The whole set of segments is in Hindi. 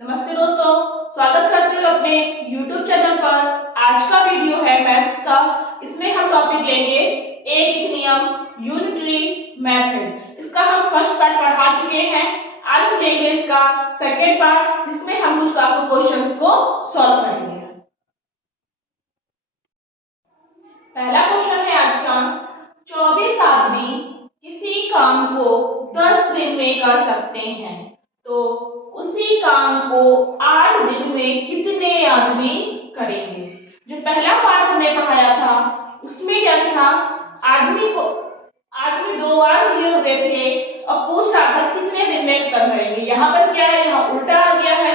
नमस्ते दोस्तों, स्वागत करते हुए अपने YouTube चैनल पर। आज का वीडियो है मैथ्स का। इसमें हम टॉपिक लेंगे एक नियम यूनिटरी मेथड। इसका हम फर्स्ट पार्ट पढ़ा चुके हैं। आज हम लेंगे इसका सेकेंड पार्ट, जिसमें हम कुछ आपको क्वेश्चंस को सॉल्व करेंगे। पहला क्वेश्चन है आज का, 24 आदमी किसी काम को 10 दिन में कर सकते हैं, तो उसी काम को 8 दिन में कितने आदमी करेंगे। जो पहला पार्ट हमने पढ़ाया था उसमें क्या था, आदमी 2 बार दिए हुए थे और पूछ रहा था कितने दिन में खत्म करेंगे। यहाँ पर क्या है, यहाँ उल्टा आ गया है,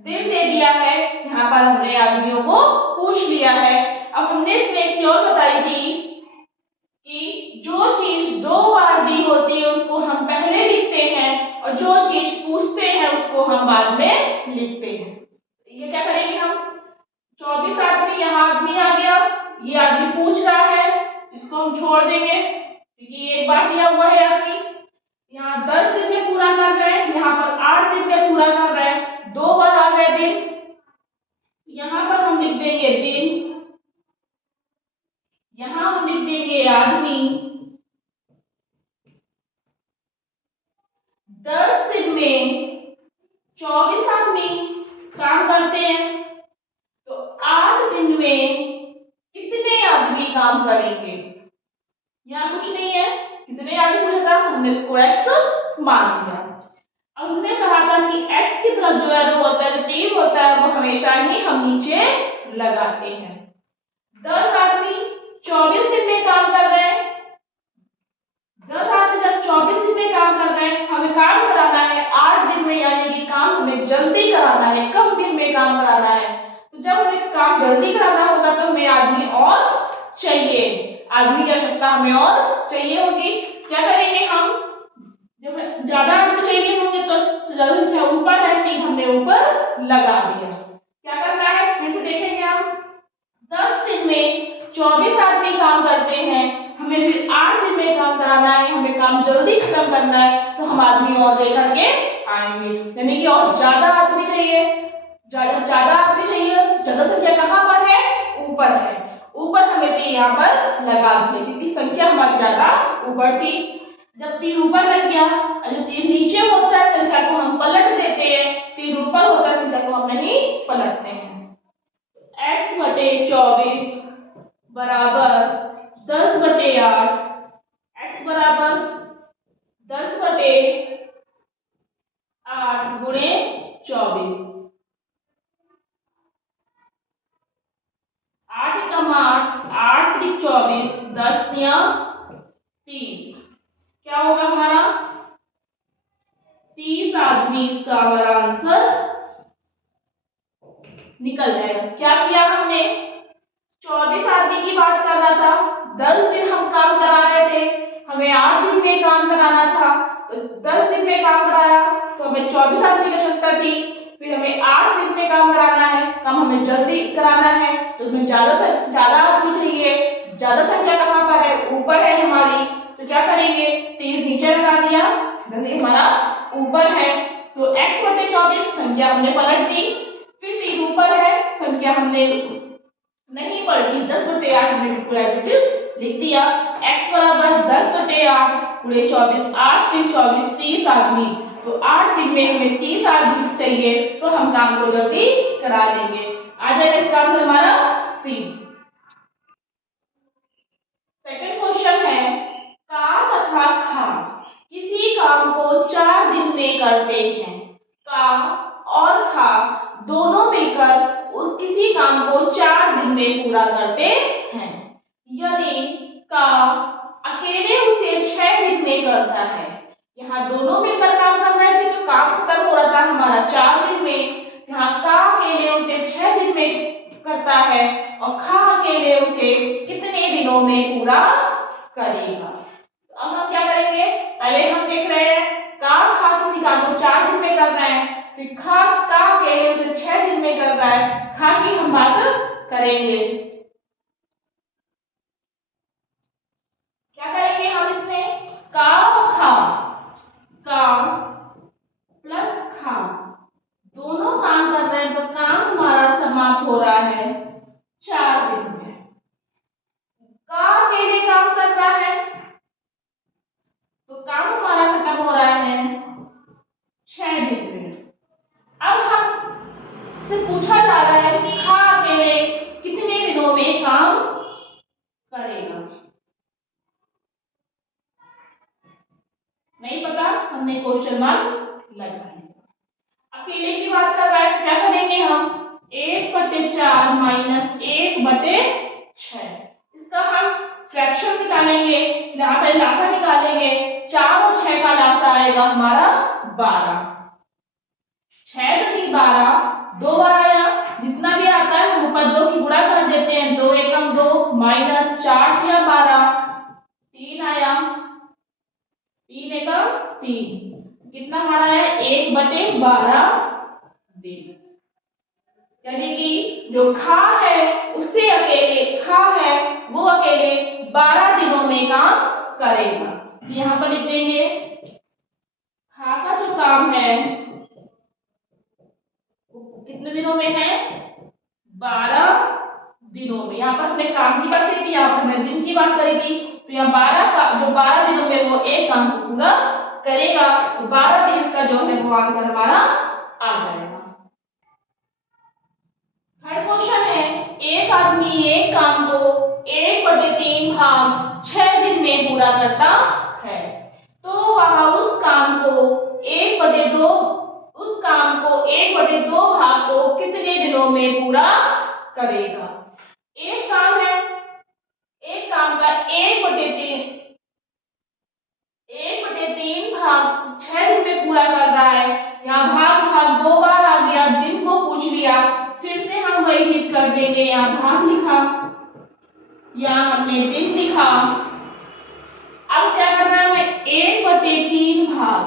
दिन दे दिया है, यहाँ पर हमने आदमियों को पूछ लिया है। अब हमने इसमें एक चीज और बताई थी कि जो चीज 2 बार दी होती है उसको हम पहले लिखते हैं और जो चीज पूछते हैं उसको हम बाद में लिखते हैं। ये क्या करेंगे हम, 24 आदमी, यहाँ आदमी आ गया, ये आदमी पूछ रहा है, इसको हम छोड़ देंगे क्योंकि एक बार दिया हुआ है आदमी। यहाँ 10 दिन में पूरा कर रहे हैं, यहाँ पर 8 दिन में पूरा कर रहे हैं, 2 बार आ गए दिन, यहाँ पर हम लिख देंगे दिन, यहाँ हम लिख देंगे आदमी। 10 दिन में 24 आदमी काम करते हैं, तो 8 दिन में कितने आदमी काम करेंगे। यहाँ कुछ नहीं है, कितने आदमी पूछेगा तो हमने इसको x मान लिया। अब हमने कहा था कि x की तरफ जो है वो होता है, जो तीर होता है वो हमेशा ही हम नीचे लगाते हैं। 10 आदमी 24 दिन में काम कर रहे हैं, 10 आदमी जब 24 दिन में काम कर रहे हैं, हमें काम कराना है 8 दिन में, यानी कि काम हमें जल्दी कराना है, कम दिन में काम कराना है। तो जब हमें काम जल्दी कराना होगा तो हमें आदमी और चाहिए, आदमी की आवश्यकता हमें और चाहिए होगी। क्या करेंगे हम, जब ज्यादा आदमी चाहिए होंगे तो ज्यादा संख्या ऊपर है, तीन हमने ऊपर लगा दिया। क्या करना है, फिर से देखेंगे हम, 10 दिन में 24 आदमी काम करते हैं, हमें फिर 8 दिन में काम कराना है, हमें काम जल्दी खत्म करना है, तो हम आदमी और लेकर के आएंगे, यानी कि और ज्यादा आदमी चाहिए। ज्यादा आदमी चाहिए, ज्यादा संख्या कहाँ पर है, ऊपर है, ऊपर हमें तीर यहाँ पर लगा दिए क्योंकि संख्या हमारी ज्यादा ऊपर थी। जब तीर ऊपर लग गया, जो तीर नीचे होता है संख्या को हम पलट देते हैं, तीर ऊपर होता है संख्या को हम नहीं पलटते हैं। x/24 बराबर 10/8, x बराबर 10/8 गुणे 24, 8 एकम 8, 8 त्रिक 24, 10 तिया 30। क्या होगा हमारा, 30 आदमी, इसका हमारा आंसर निकल जाएगा। क्या किया हमने, 24 आदमी की बात कर रहा था, 10 दिन हम काम करा रहे थे, हमें 8 दिन में काम कराना था, तो 10 दिन में काम कराया तो हमें 24 आदमी की आवश्यकता थी, फिर हमें 8 दिन में काम कराना है, काम हमें जल्दी कराना है, तो उसमें ज्यादा आदमी चाहिए, ज्यादा संख्या कहाँ पर है, ऊपर है हमारी, तो क्या करेंगे, तीर नीचे लगा दिया, हमारा ऊपर है, तो x/24 संख्या हमने पलट दी, फिर तीर ऊपर है, संख्या हमने नहीं पलटी, 10/8 हमने बिल्कुल एज इट इज लिख दिया। x बराबर 10/8 गुणे 24, 8 3 24, 30 आदमी, तो 8 दिन में हमें 30 आदमी चाहिए, तो हम काम को जल्दी करा देंगे। आ जाएगा इसका आंसर हमारा सी। सेकंड क्वेश्चन है, का तथा खा किसी काम को 4 दिन में करते हैं। का और खा दोनों मिलकर किसी काम को 4 दिन में पूरा करते हैं। यदि का अकेले उसे 6 दिन में करता है, यहाँ दोनों मिलकर काम कर रहे थे तो काम खत्म हो रहा था हमारा 4 दिन में, यहाँ का अकेले उसे 6 दिन में करता है और खा अकेले उसे कितने दिनों में पूरा करेगा। तो अब हम क्या करेंगे, पहले हम देख रहे हैं का खा किसी काम को 4 दिन में कर रहे हैं, फिर खा का अकेले उसे 6 दिन में कर रहा है, खा की हम बात करेंगे। क्या करेंगे हम इसमें, का खा, का प्लस खा दोनों इससे पूछा जा रहा है खा अकेले कितने दिनों में काम करेगा। नहीं पता, हमने क्वेश्चन मार्क लगा दिया। अकेले की बात कर रहा है तो क्या करेंगे हम, 1/4 माइनस 1/6, इसका हम फ्रैक्शन निकालेंगे, यहाँ पे लासा निकालेंगे। 4 और 6 का लासा आएगा हमारा 12, 6 दूनी 12, 2 बार आया, जितना भी आता है हम ऊपर 2 की गुणा कर देते हैं, 2 एकम 2 माइनस 4 या 12, 3 आया, 3 एकम 3, कितना हमारा है 1/12 दिन। यानी कि जो खा है उससे अकेले खा है वो अकेले 12 दिनों में काम करेगा। यहाँ पर लिख देंगे खा का जो काम है कितने दिनों में है, 12 दिनों में। यहाँ पर हमने काम की बात करी थी, यहाँ पर हमने दिन की बात करी थी, तो यहाँ 12 दिनों में वो एक काम को पूरा करेगा, तो 12 दिन इसका जो है वो आंसर हमारा आ जाएगा। थर्ड क्वेश्चन है, एक आदमी एक काम को 1/3 भाग 6 दिन में पूरा करता है, तो वह उस काम को 1/2 भाग को कितने दिनों में पूरा करेगा। एक काम है, एक काम का 1/3 भाग 6 दिन में पूरा कर रहा है। यहाँ भाग 2 बार आ गया, दिन को पूछ लिया, फिर से हम वही चीज कर देंगे, यहाँ भाग लिखा, यहाँ हमने दिन लिखा। अब क्या करना है हमें, 1/3 भाग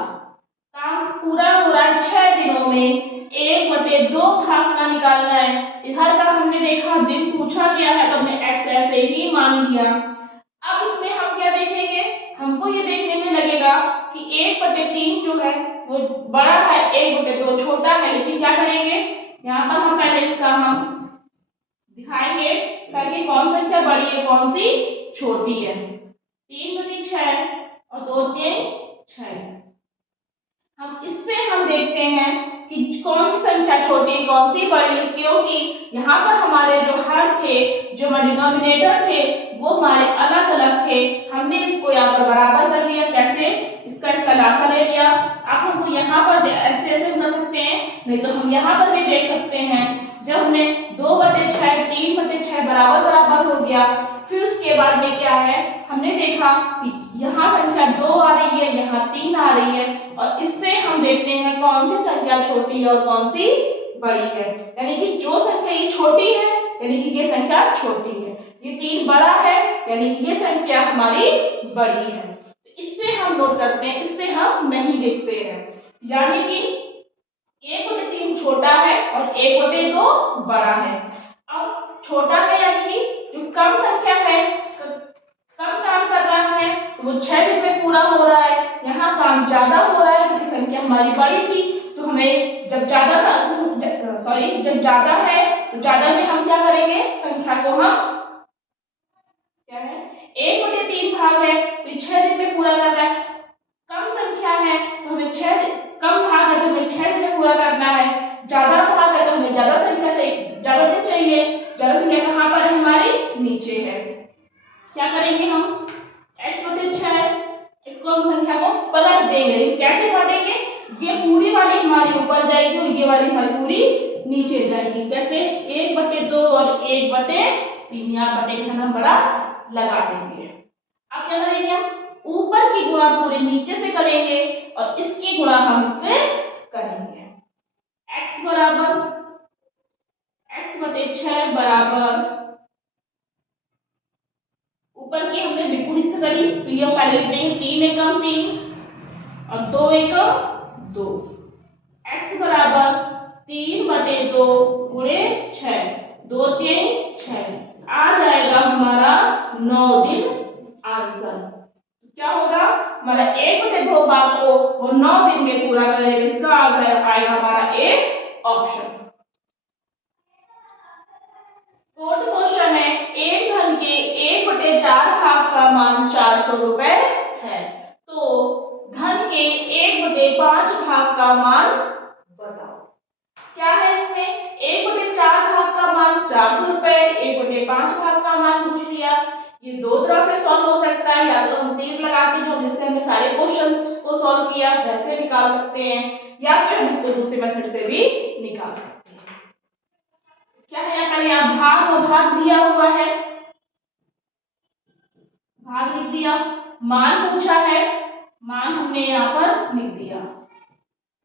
काम पूरा हो रहा है 6 दिनों में, 1/2 भाग का निकालना है। इधर का हमने देखा दिन पूछा गया है तो हमने x ऐसे ही मान लिया। अब इसमें हम क्या देखेंगे, हमको ये देखने में लगेगा कि 1/3 जो है वो बड़ा है, 1/2 छोटा है, लेकिन क्या करेंगे, यहाँ पर हम पहले इसका हम दिखाएंगे ताकि कौन संख्या बड़ी है कौन सी छोटी है। 3 दूनी 6 और 2 3 6। हम इससे हम देखते हैं कि कौन सी संख्या छोटी कौन सी बड़ी, क्योंकि यहाँ पर हमारे जो हर थे, जो डिनोमिनेटर थे वो हमारे अलग अलग थे। हमने इसको यहाँ पर बराबर कर लिया, कैसे, इसका लासा ले लिया। अब हमको यहाँ पर ऐसे ऐसे बना सकते हैं, नहीं तो हम यहाँ पर भी देख सकते हैं, जब हमने 2/6 3/6 बराबर बराबर हो गया, फिर उसके बाद में क्या है, हमने देखा कि यहाँ संख्या 2 आ रही है, यहाँ 3 आ रही है, और इससे हम देखते हैं कौन सी संख्या छोटी है और कौन सी बड़ी है। यानी कि जो संख्या ये छोटी है यानी कि ये संख्या छोटी है, ये 3 बड़ा है यानी कि ये संख्या हमारी बड़ी है। तो इससे हम नोट करते हैं, इससे हम नहीं देखते हैं। यानी कि 1/3 छोटा है और 1/2 बड़ा है। अब छोटा है यानी कि जो कम संख्या है, कम काम कर रहा है, तो वो 6 दिन में पूरा हो रहा है। यहाँ काम ज्यादा हो रहा है क्योंकि संख्या हमारी बड़ी थी, तो हमें जब ज्यादा है तो ज्यादा में हम क्या करेंगे, संख्या को हम क्या है 1/3 भाग है तो 6 दिन में पूरा कर रहा है। कम संख्या है तो हमें कम भाग है तो हमें 6 दिन में पूरा करना है। ज्यादा भाग है तो हमें ज्यादा संख्या चाहिए, ज्यादा दिन चाहिए। ज्यादा संख्या कहाँ पर है, हमारी नीचे है। क्या करेंगे हम, x/6, इसको हम संख्या को पलट देंगे। कैसे पलटेंगे, ये पूरी वाली हमारी ऊपर जाएगी और ये वाली हमारी पूरी नीचे जाएगी। कैसे, 1/2 और 1/3, यहाँ बटे का नाम बड़ा लगा देंगे। अब क्या करेंगे, हम ऊपर की गुणा पूरी नीचे से करेंगे और इसकी गुणा हम इससे करेंगे। x/6 बराबर, ऊपर की हमने विपरीत से करी तो ये पहले लिख देंगे 3 एकम 3 और 2 एकम 2। x बराबर 3/2 गुणे 6, 2 3 6 आ जाएगा हमारा 9 दिन आंसर। क्या होगा, हमारा 1/2 भाग को वो 9 दिन में पूरा करेगा। इसका आंसर आएगा हमारा एक ऑप्शन। फोर्थ क्वेश्चन है, एक धन के 1/4 भाग का मान 400 रुपए है, तो धन के 1/5 भाग का मान बताओ। क्या है इसमें, 5 भाग का मान पूछ लिया। ये दो तरह से सॉल्व हो सकता है, या तो हम तीर लगा के जो जैसे हमने सारे क्वेश्चंस को सॉल्व किया वैसे निकाल सकते हैं, या फिर हम इसको दूसरे मेथड से भी निकाल सकते हैं। क्या है यहाँ पर, यहाँ भाग और भाग दिया हुआ है, भाग लिख दिया, मान पूछा है, मान हमने यहाँ पर लिख दिया।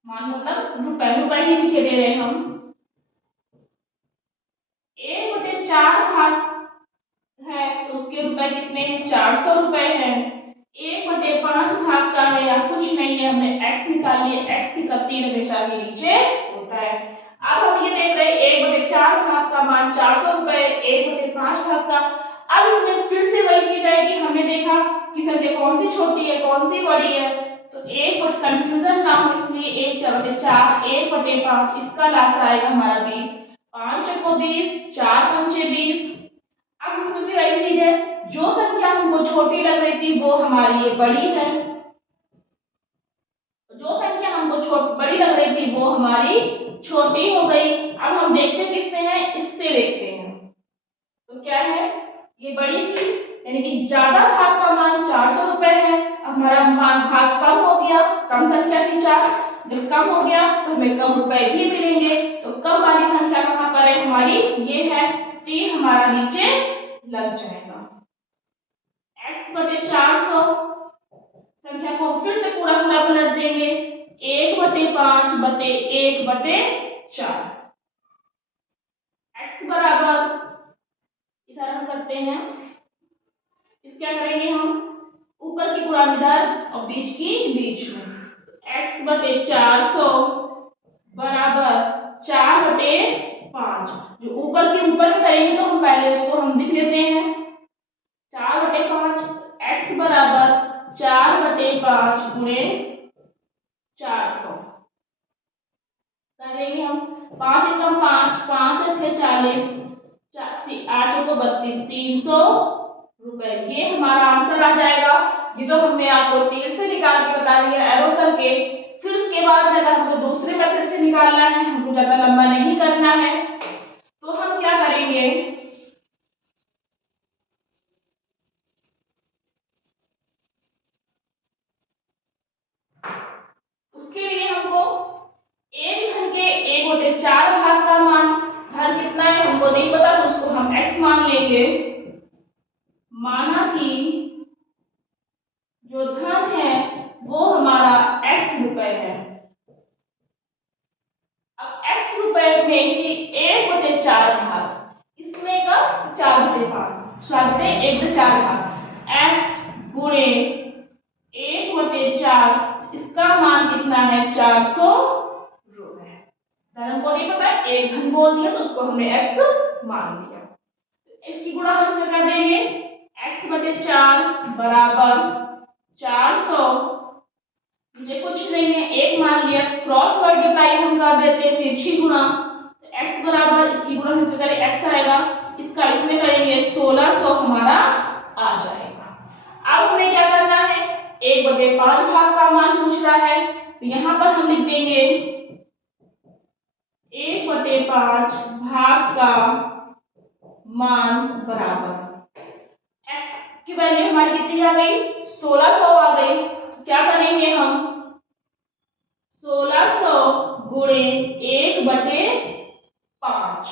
मान मतलब रुपए, रुपए ही लिखे दे रहे हैं हम। 1/4 भाग है तो उसके रुपए कितने हैं, 400 रुपए हैं। 1/5 भाग का है या कुछ नहीं है, हमने x निकाल लिया, x की तरफ तीर हमेशा ही नीचे होता है। अब हम ये देख रहे हैं 1/4 भाग का मान 400 रुपए, 1/5 भाग का। अब इसमें फिर से वही चीज है कि हमने देखा कि संख्या कौन सी छोटी है कौन सी बड़ी है, तो एक फुट कंफ्यूजन ना हो इसलिए 1/4 1/5, इसका लासा आएगा हमारा 20, 5 चौको 20, 4 पंचे 20। अब इसमें भी वही चीज है, जो संख्या हमको छोटी लग रही थी वो हमारी ये बड़ी है, जो संख्या हमको बड़ी लग रही थी वो हमारी छोटी हो गई। अब हम देखते किससे हैं, इससे देखते हैं। तो क्या है, ये बड़ी थी यानी कि ज्यादा भाग का मान 400 रुपए है। अब हमारा मान भाग कम हो गया, कम संख्या थी 4, जब कम हो गया तो हमें कम रुपए भी मिलेंगे। तो कम वाली संख्या कहाँ पर है हमारी, ये है, तीर हमारा नीचे लग जाएगा। x/400 संख्या को फिर से पूरा पूरा पलट देंगे, 1/5/1/4। x बराबर, इधर हम करते हैं, क्या करेंगे हम, ऊपर की गुणा इधर और बीच की बीच में। x/400 बराबर 4/5, जो ऊपर की ऊपर में करेंगे तो हम पहले उसको हम लिख लेते हैं 4/5। x बराबर 4/5 गुणे 400 कर लेंगे हम। 5 एकम 5, 5 अट्ठे 40, 8 चौको 32, 300 रुपए, ये हमारा आंसर आ जाएगा। ये तो हमने आपको तीर से निकाल के बता दिया एरो करके। फिर उसके बाद में अगर हमको दूसरे मेथड से निकालना है, हमको ज्यादा लंबा नहीं करना है, तो हम क्या करेंगे, उसके लिए हमको एक धन के 1/4 भाग का मान, धन कितना है हमको नहीं पता तो उसको हम x मान लेंगे। माना कि जो धन है वो हमारा x रुपए है। अब x रुपए में ही 1/4 भाग, इसमें का 4/5, 1/4 भाग, x गुणे 1/4, इसका मान कितना है 400 रुपए। धन को नहीं पता, एक धन बोल दिया तो उसको हमने x मान लिया। इसकी गुणा हम इसमें कर देंगे, x/4 बराबर 400, मुझे कुछ नहीं है एक मान लिया, क्रॉस मल्टीप्लाई हम कर देते हैं, तिरछी गुणा, तो x बराबर, इसकी गुणा इसमें करें x आएगा, इसका इसमें करेंगे 1600 हमारा आ जाएगा। अब हमें क्या करना है, 1/5 भाग का मान पूछ रहा है, तो यहाँ पर हम लिख देंगे 1/5 भाग का मान बराबर, x की वैल्यू हमारी कितनी आ गई, 1600 आ गई। तो क्या करेंगे हम, 1600 गुणे 1/5,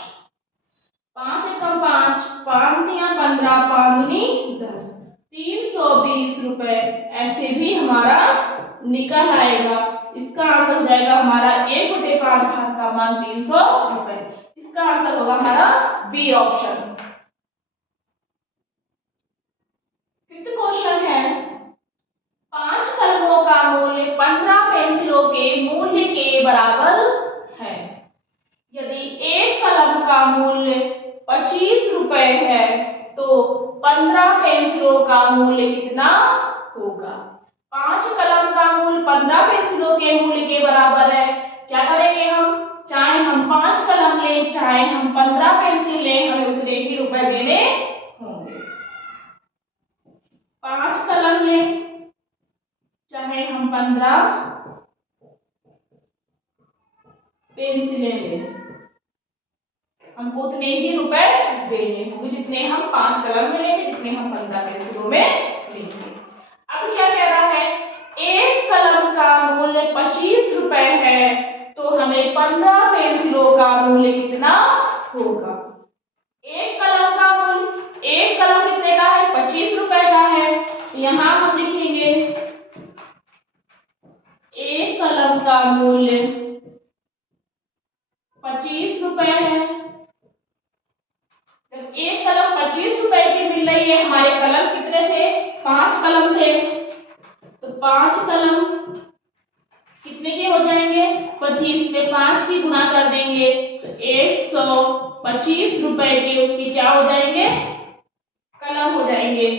5 एकम 5, 5 दिया 15, 5 दूनी 10, 320 रुपए ऐसे भी हमारा निकल आएगा। इसका आंसर हो जाएगा हमारा 1/5 भाग का मान 300 रुपए। इसका आंसर होगा हमारा बी ऑप्शन। फिफ्थ क्वेश्चन है, 5 कलमों का मूल्य 15 पेंसिलों के मूल्य के बराबर है। यदि एक कलम का मूल्य 25 रुपए है तो 15 पेंसिलों का मूल्य कितना होगा। 5 कलम का मूल्य 15 पेंसिलों के मूल्य के बराबर है। क्या करेंगे हम, चाहे हम 5 कलम लें चाहे हम 15 पेंसिल लें, हमें उतने ही रुपए देने होंगे। 5 कलम लें चाहे हम 15 पेंसिलें लें, हमको उतने ही रुपए देने होंगे जितने हम 5 कलम में लेंगे, जितने हम 15 पेंसिलों में लेंगे। अब क्या कह रहा है, एक कलम का मूल्य 25 रुपए है, तो हमें 15 पेंसिलों का मूल्य कितना होगा। एक कलम का मूल्य, एक कलम कितने का है, 25 रुपए का है। यहां हम लिखेंगे एक कलम का मूल्य 25 रुपए है। जब एक कलम 25 रुपए की मिल रही है, हमारे कलम कितने थे, 5 कलम थे, तो 5 कलम कितने के हो जाएंगे, 25 में 5 की गुणा कर देंगे तो 125 रुपए के उसकी क्या हो जाएंगे, कलम हो जाएंगे।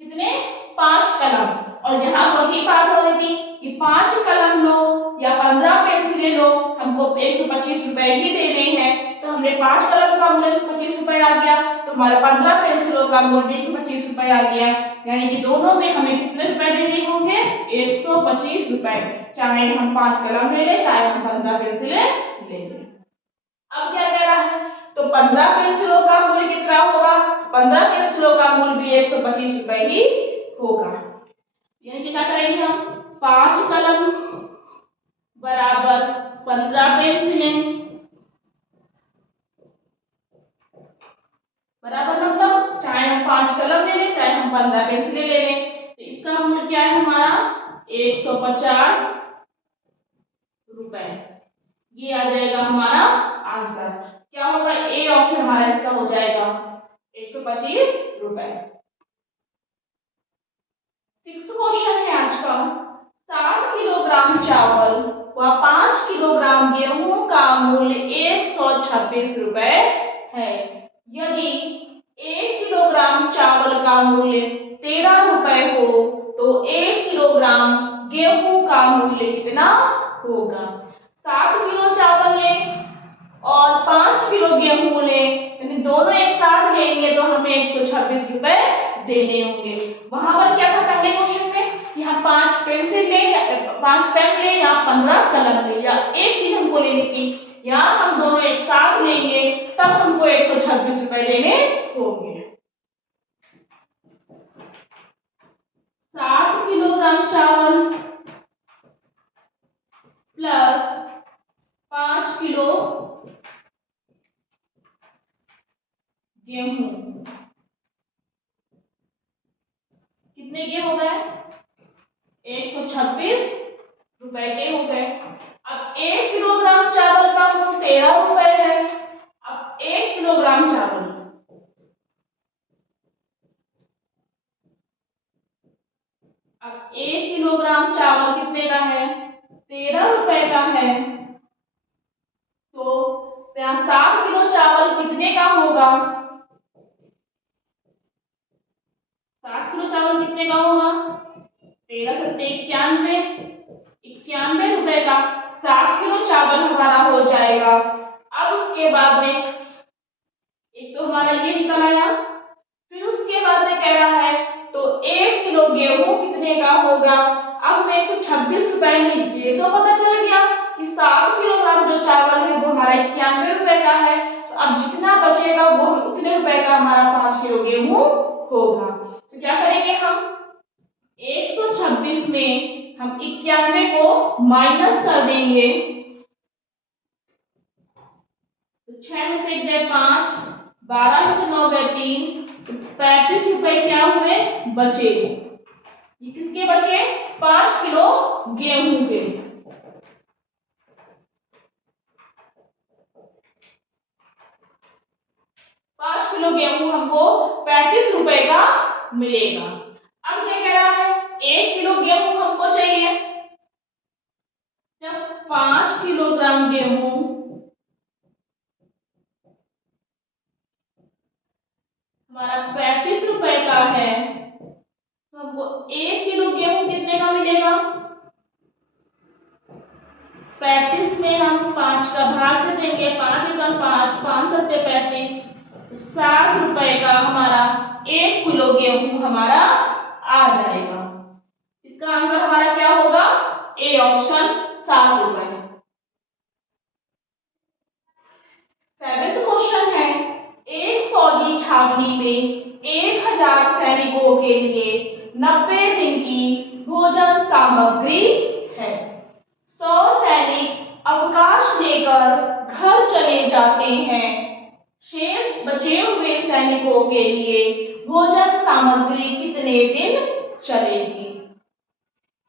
कितने, 5 कलम। और यहाँ वही बात हो रही थी कि 5 कलम लो या 15 पेंसिलें लो, हमको 125 रुपए ही देने हैं, तो हमने 5 कलम का मूल्य 125 रुपए आ गया, तो हमारे 15 पेंसिलों का मूल्य 125 रुपए आ गया। यानी कि दोनों में हमें कितने रुपए देने होंगे, 125 रुपए, चाहे हम 5 कलम ले लें, चाहे हम 15 पेंसिलें ले लें। अब क्या कह रहा है, तो 15 पेंसिलों का मूल्य कितना होगा, 15 पेंसिलों का मूल्य भी 125 रुपए ही होगा। यानी कि क्या करेंगे हम, 5 कलम बराबर 15 पेंसिलें बराबर, मतलब चाहे हम 5 कलम ले लें, चाहे हम 15 पेंसिलें ले लें, तो इसका मूल्य क्या है हमारा, 150 रुपए। ये आ जाएगा हमारा आंसर। क्या होगा, ए ऑप्शन हमारा इसका हो जाएगा 125 रुपए। 6 क्वेश्चन है आज का। 7 किलोग्राम चावल व 5 किलोग्राम गेहूं का मूल्य 126 रुपए है। यदि 1 किलोग्राम चावल का मूल्य 13 रुपए हो, तो 1 किलोग्राम गेहूं का मूल्य कितना होगा। 7 किलो चावल लें और 5 किलो गेहूं लें, यानी दोनों एक साथ लेंगे तो हमें 126 रुपए देने होंगे। वहां पर क्या था पहले क्वेश्चन में कि हम 5 पेंसिल लें या 5 पेन लें या 15 कलम लें, या एक चीज हमको लेनी थी। यहाँ हम दोनों एक साथ लेंगे तब हमको 126 रुपए देने होंगे। 7 किलोग्राम चावल प्लस 5 किलो गेहूं कितने के हो गए, 126 रुपए के हो गए। अब 1 किलोग्राम चावल का मूल्य 13 रुपए है। अब 1 किलोग्राम चावल, अब 1 किलोग्राम चावल कितने का है, 13 रुपए का है, तो यहाँ 7 किलो चावल कितने का होगा, 7 किलो चावल कितने का होगा, 13 सत्ते 91 रुपए का 7 किलो चावल हमारा हो जाएगा। अब उसके बाद में एक तो हमारा ये निकल आया, फिर उसके बाद में कह रहा है तो 1 किलो गेहूं कितने का होगा। अब हमें 126 रुपए में ये तो पता चल गया कि 7 किलोग्राम जो चावल है वो हमारा 91 रुपए का है, तो अब जितना बचेगा वो उतने रुपए का हमारा 5 किलो गेहूं होगा। तो क्या करेंगे हम, 126 में हम 91 को माइनस कर देंगे, तो 6 में से 1 गए 5, 12 में से 9 गए 3, तो 35 रुपए क्या हुए बचे। ये किसके बचे, 5 किलो गेहूं के। 5 किलो गेहूं हमको 35 रुपए का मिलेगा। अब क्या कह रहा है, 1 किलो गेहूं हमको चाहिए, जब 5 किलोग्राम गेहूं हमारा 35 रुपए का है, तो हमको 1 किलो गेहूं कितने का मिलेगा, 35 में हम 5 का भाग दे देंगे, 5 एकम 5, 5 सत्ते 35, 60 रुपए का हमारा 1 किलो गेहूं हमारा आ जाएगा। इसका आंसर हमारा क्या होगा, ए ऑप्शन 60 रुपए। 7th क्वेश्चन में 1000 सैनिकों के लिए 90 दिन की भोजन सामग्री है। 100 सैनिक अवकाश लेकर घर चले जाते हैं। शेष बचे हुए सैनिकों के लिए भोजन सामग्री कितने दिन चलेगी?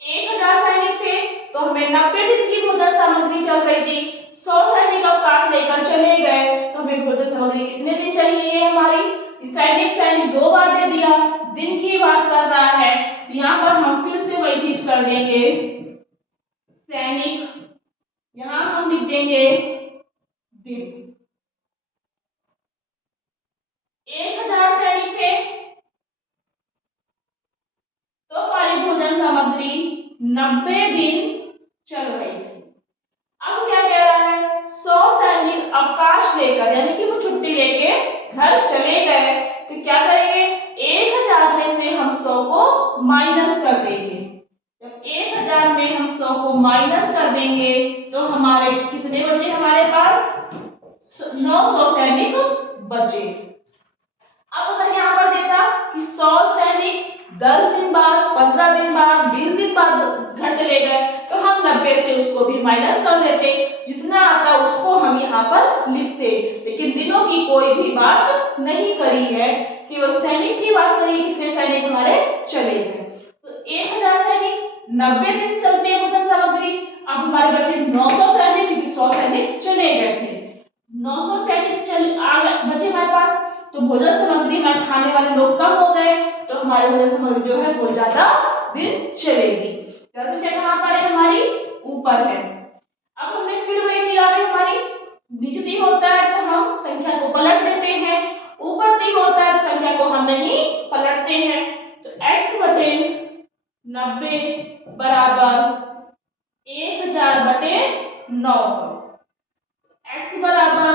1000 सैनिक थे तो हमें 90 दिन की भोजन सामग्री चल रही थी। 100 सैनिक अवकाश लेकर चले गए तो हमें भोजन सामग्री कितने दिन चलनी है हमारी? सैनिक दो बार दे दिया, दिन की बात कर रहा है तो यहाँ पर हम फिर से वही चीज कर देंगे। सैनिक यहाँ हम लिख देंगे दिन। 1000 सैनिक थे तो हमारी भोजन सामग्री 90 दिन चल रही थी। अब क्या कह रहा है? 100 सैनिक अवकाश लेकर यानी कि वो छुट्टी लेके घर चले गए तो क्या करेंगे? 1000 में से हम 100 को माइनस कर देंगे। जब 1000 में हम 100 को माइनस कर देंगे तो हमारे कितने बचे? हमारे पास 900 सैनिक बचे। अब अगर यहाँ पर देता कि 100 सैनिक 10 दिन बाद, 15 दिन बाद, 20 दिन बाद घर चले गए तो हम 90 से उसको भी माइनस कर देते, जितना आता उसको हम यहाँ पर लिखते। लेकिन दिनों की कोई भी बात नहीं करी है, केवल सैनिक की बात करी है, कितने सैनिक हमारे चले गए। तो 1000 सैनिक 90 दिन चलते हैं भोजन सामग्री। अब हमारे बचे 900 सैनिक क्योंकि 100 सैनिक चले गए थे। 900 सैनिक बचे हमारे पास तो भोजन सामग्री में खाने वाले लोग कम हो गए तो हमारे भोजन सामग्री जो है वो ज्यादा दिन चलेगी। जनसंख्या कहाँ पर है? हमारी ऊपर है। अब हमने फिर वही चीज आ गई हमारी, नीचे 3 होता है तो हम संख्या को पलट देते हैं, ऊपर 3 होता है तो संख्या को हम नहीं पलटते हैं। तो x बटे 90 बराबर 1000 बटे 900। x बराबर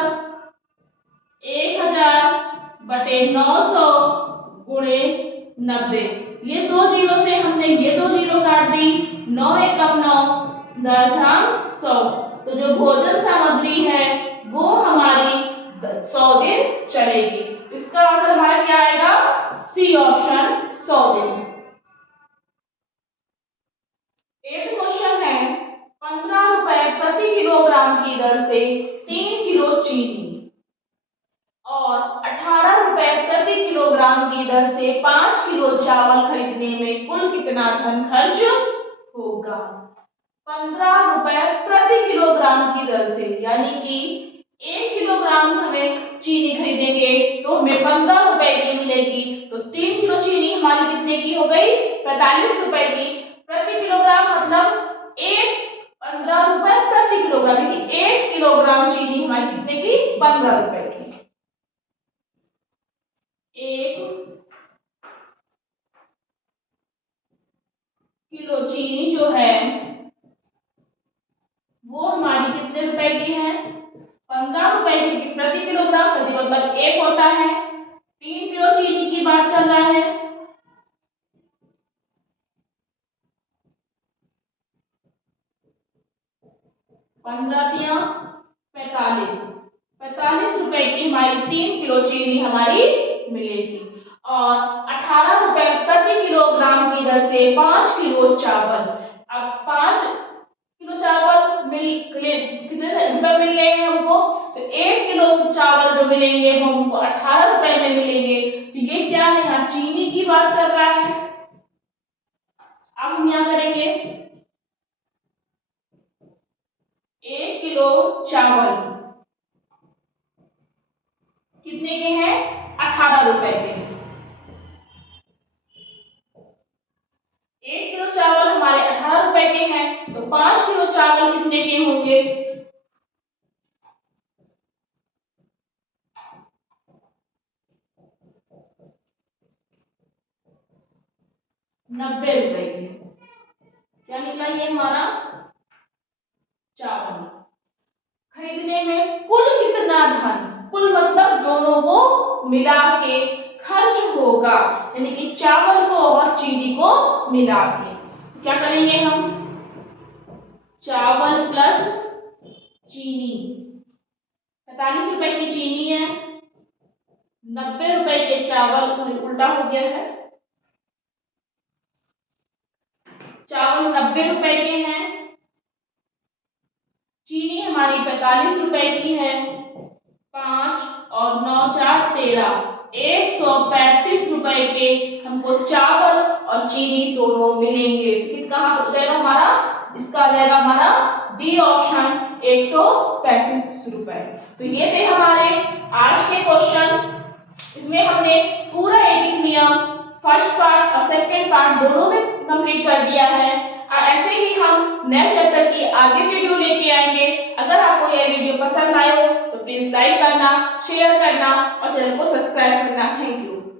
1000 बटे 900 गुणे 90। ये 2 जीरो से हमने ये 2 जीरो काट दी, 9 एकम 9, 10 हम 100। तो जो भोजन सामग्री है वो हमारी 100 दिन चलेगी। इसका आंसर हमारा क्या आएगा? सी ऑप्शन 100 दिन। एक क्वेश्चन है 15 रुपए प्रति किलोग्राम की दर से 3 किलो चीनी और 18 रुपए प्रति किलोग्राम की दर से 5 किलो चावल खरीदने में कुल कितना धन खर्च होगा? 15 रुपए प्रति किलोग्राम की दर से यानी कि 1 किलोग्राम हमें चीनी खरीदेंगे तो हमें 15 रुपए की मिलेगी। तो 3 किलो चीनी हमारी कितने की हो गई? 45 रुपए की। प्रति किलोग्राम मतलब 15 रुपए प्रति किलोग्राम यानी 1 किलोग्राम चीनी हमारी कितने की? 15 रुपए की। 1 किलो चीनी जो है वो हमारी कितने रुपए की है? 15 रुपए की प्रति किलोग्राम। प्रति मतलब 1 होता है। 3 किलो चीनी की बात कर रहा है। पंद्रह 45 रुपए की हमारी 3 किलो चीनी हमारी मिलेगी और 18 रुपए प्रति किलोग्राम की दर से 5 किलो चावल। अब 5 किलो चावल कितने रुपए मिल रहे हैं हमको? तो 1 किलो चावल जो मिलेंगे वो हमको 18 रुपए में मिलेंगे। तो ये क्या है? यहाँ चीनी की बात कर रहा है। अब हम यहाँ करेंगे 1 किलो चावल कितने के हैं? 18 रुपए के। 1 किलो चावल हमारे 18 रुपए के हैं तो 5 किलो चावल कितने के होंगे? 90 रुपए के। क्या निकला ये हमारा? चावल खरीदने में कुल कितना धन, कुल मतलब दोनों को मिला के खर्च होगा यानी कि चावल को और चीनी को मिला के। क्या करेंगे हम? चावल प्लस चीनी, 45 रुपए की चीनी है, 90 रुपए के चावल, सॉरी उल्टा हो गया है, चावल 90 रुपए के हैं। चीनी हमारी 45 रुपए की है। 5 और 9 4 13, 135 रुपए के हमको चावल और चीनी दोनों मिलेंगे। तो कितना हो जाएगा हमारा, इसका आ जाएगा हमारा डी ऑप्शन 135 रुपए। तो ये थे हमारे आज के क्वेश्चन। इसमें हमने पूरा एक एक नियम फर्स्ट पार्ट और सेकंड पार्ट दोनों में कंप्लीट कर दिया है। ऐसे ही हम नए चैप्टर की आगे वीडियो लेके आएंगे। अगर आपको यह वीडियो पसंद आए हो तो प्लीज लाइक करना, शेयर करना और चैनल को सब्सक्राइब करना। Thank you.